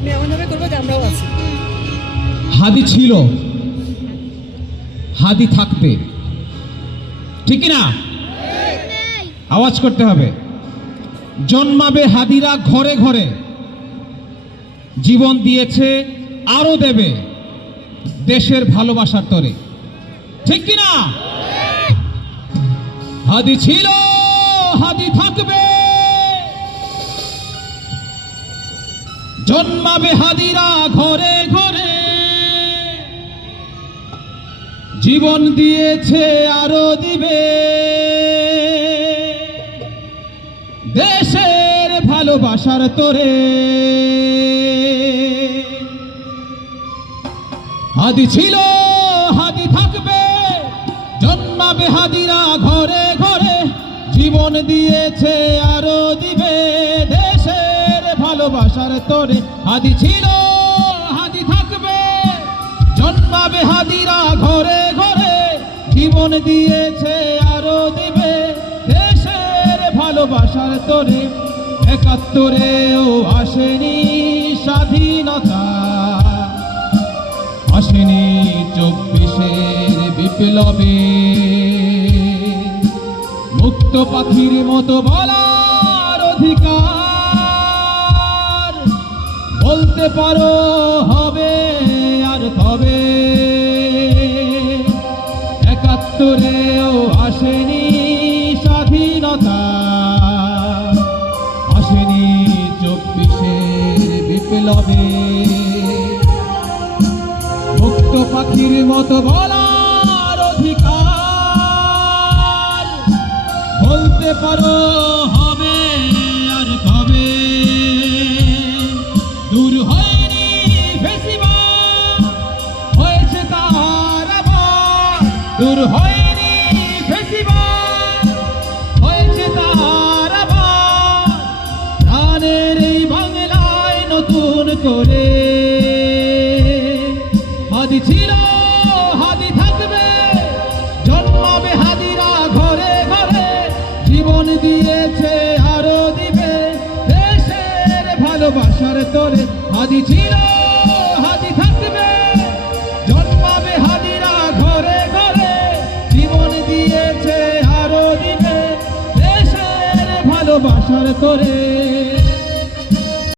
তুমি এমনভাবে করবে যে আমরাও আছি। হাদি ছিল, হাদি থাকবে, ঠিক না? আওয়াজ করতে হবে। জন্মাবে হাদিরা ঘরে ঘরে, জীবন দিয়েছে আরো দেবে দেশের ভালোবাসার তরে, ঠিক কি না? হাদি ছিল, হাদি থাকবে, জন্মাবে হাদিরা ঘরে ঘরে, জীবন দিয়েছে আরো দিবে দেশের ভালোবাসার তরে। হাদি ছিল, হাদি থাকবে, জন্মাবে হাদিরা ঘরে ঘরে, জীবন দিয়েছে আরো দিবে দেশের ভালোবাসার তরে। হাদি ছিল, হাদি থাকবে, জন্মাবে হাদিরা ঘরে ঘরে, জীবন দিয়েছে আরো দিবে দেশের ভালোবাসার তরে। ৭১-এও আসেনি স্বাধীনতা, আসেনি ২৪-এর বিপ্লবে, মুক্ত পাখির মতো বলার অধিকার, বলতে পারো হবে আর কবে। ৭১-এও আসেনি স্বাধীনতা, আসেনি ২৪-এর বিপ্লবে, মুক্ত পাখির মতো বলার অধিকার, বলতে পারো হবে আর কবে। দূর হয়নি ফেসিবাদ, হয়েছে তার আবার, দূর হয়নি ফেসিবাদ, হয়েছে তার আবার, প্রাণের এই বাংলায় নতুন করে। হাদি ছিল, হাদি থাকবে, জন্মাবে হাদিরা ঘরে ঘরে, জীবন দিয়েছে আরো দিবে দেশের ভালোবাসার তরে। হাদি ছিল, হাদি থাকবে, জন্মাবে হাদিরা ঘরে ঘরে, জীবন দিয়েছে আরো দিবে দেশের ভালোবাসার তরে।